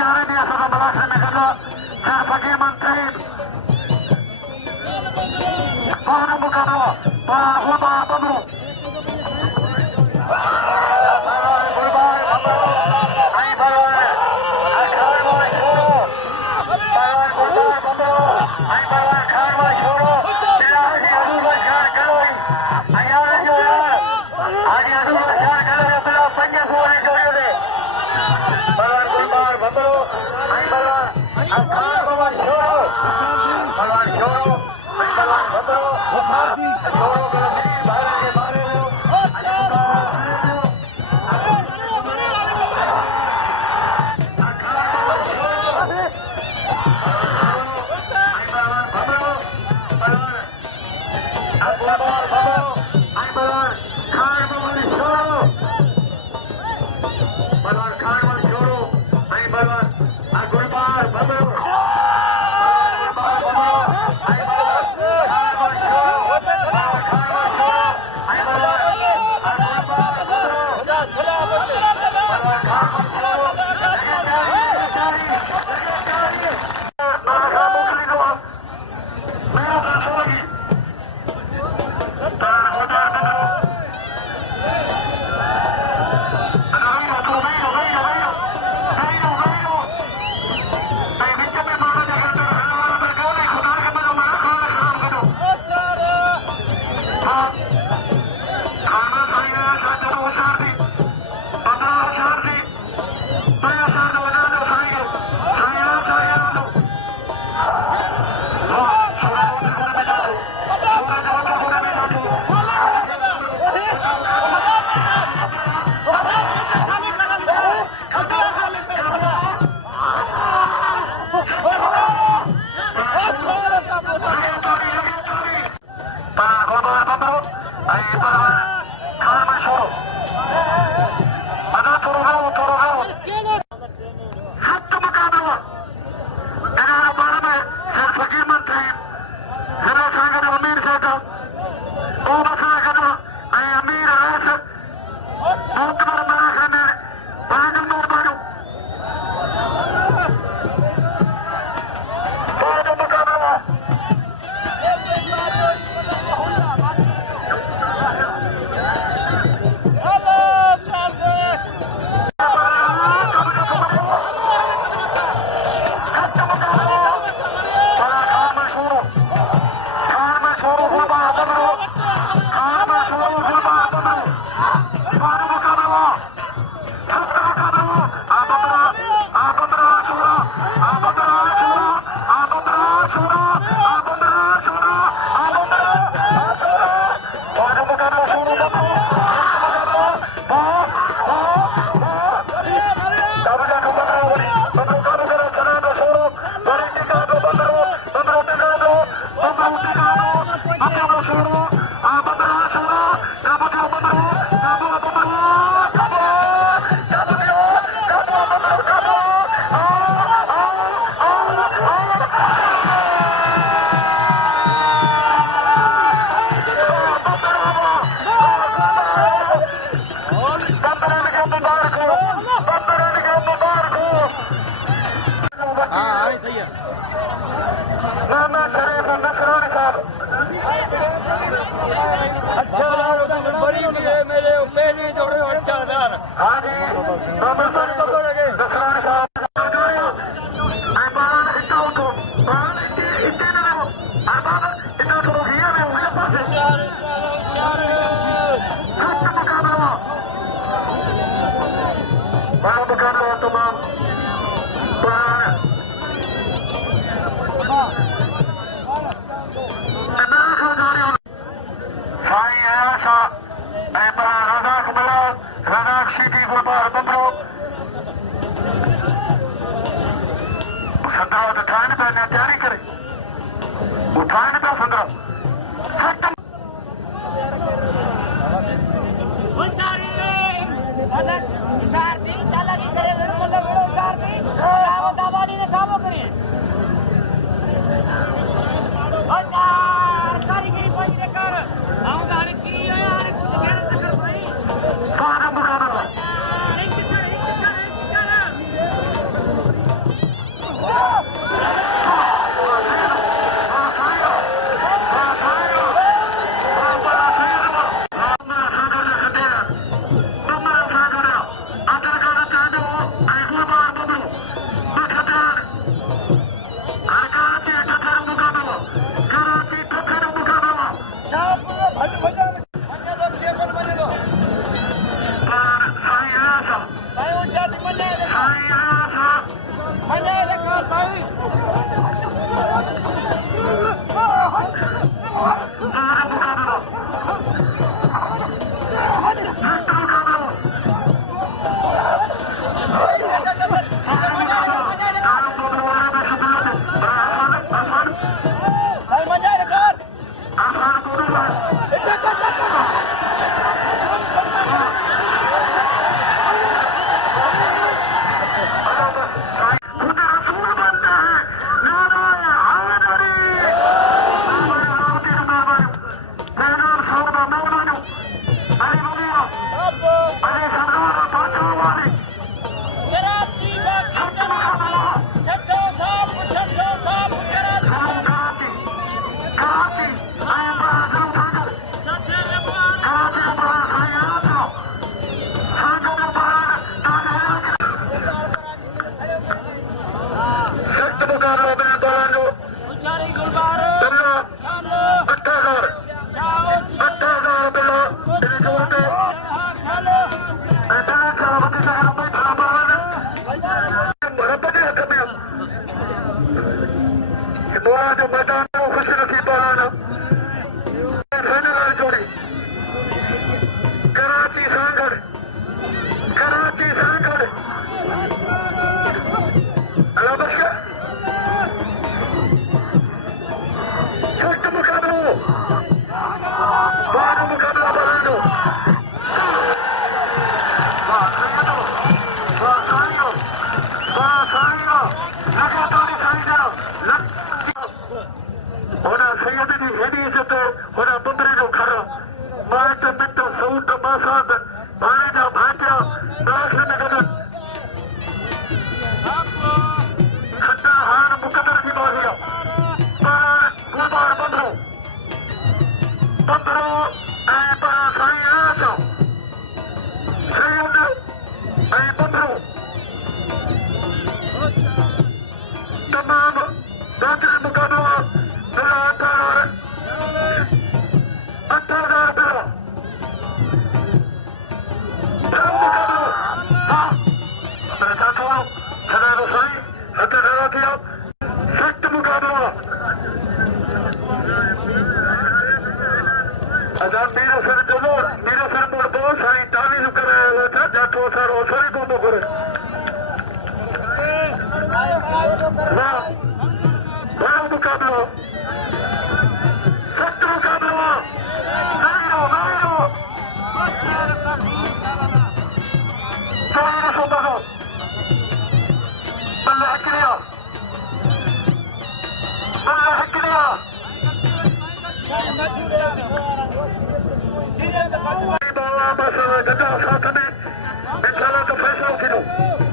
bicara dia sudah melaksanakan sebagai menteri. Para bukan para hamba pemuru. Karachi Kakar Mukabala. Karachi Kakar Mukabala. Sharp bhaj bhaja manya do clear kar manya do Par Sai Asa. sai hoshiyar manya de Sai Asa. manya de ka sai Par Mukabala. sai manya de kar Afan Gurula. Karachi da chacha saab Uchari Gulbar Shamlo जो मैदान में खुश नसीब पालाना final जोड़ी Karachi Sanghar अलाबश first मुकाबला बारह मुकाबला बनानो होना सैयद की हेडी इज्जत होना बंदरे जो घर माट मिट सूट मासाद भाणे जा भाटिया नाश नगद खट्टा हान मुकदर की बाजिया पार गुलबार बंदरो ऐ पार साईं आसा सैयद ऐ बंदरो तमाम बेहतरीन मुकाबला मेरा सिर मुड़ बहुत सारी तावीज कराया था जाठो सर और सारी दोनों करे बड़ा मुकाबला सख्त मुकाबला साथ में इंशाल्लाह तो फैसला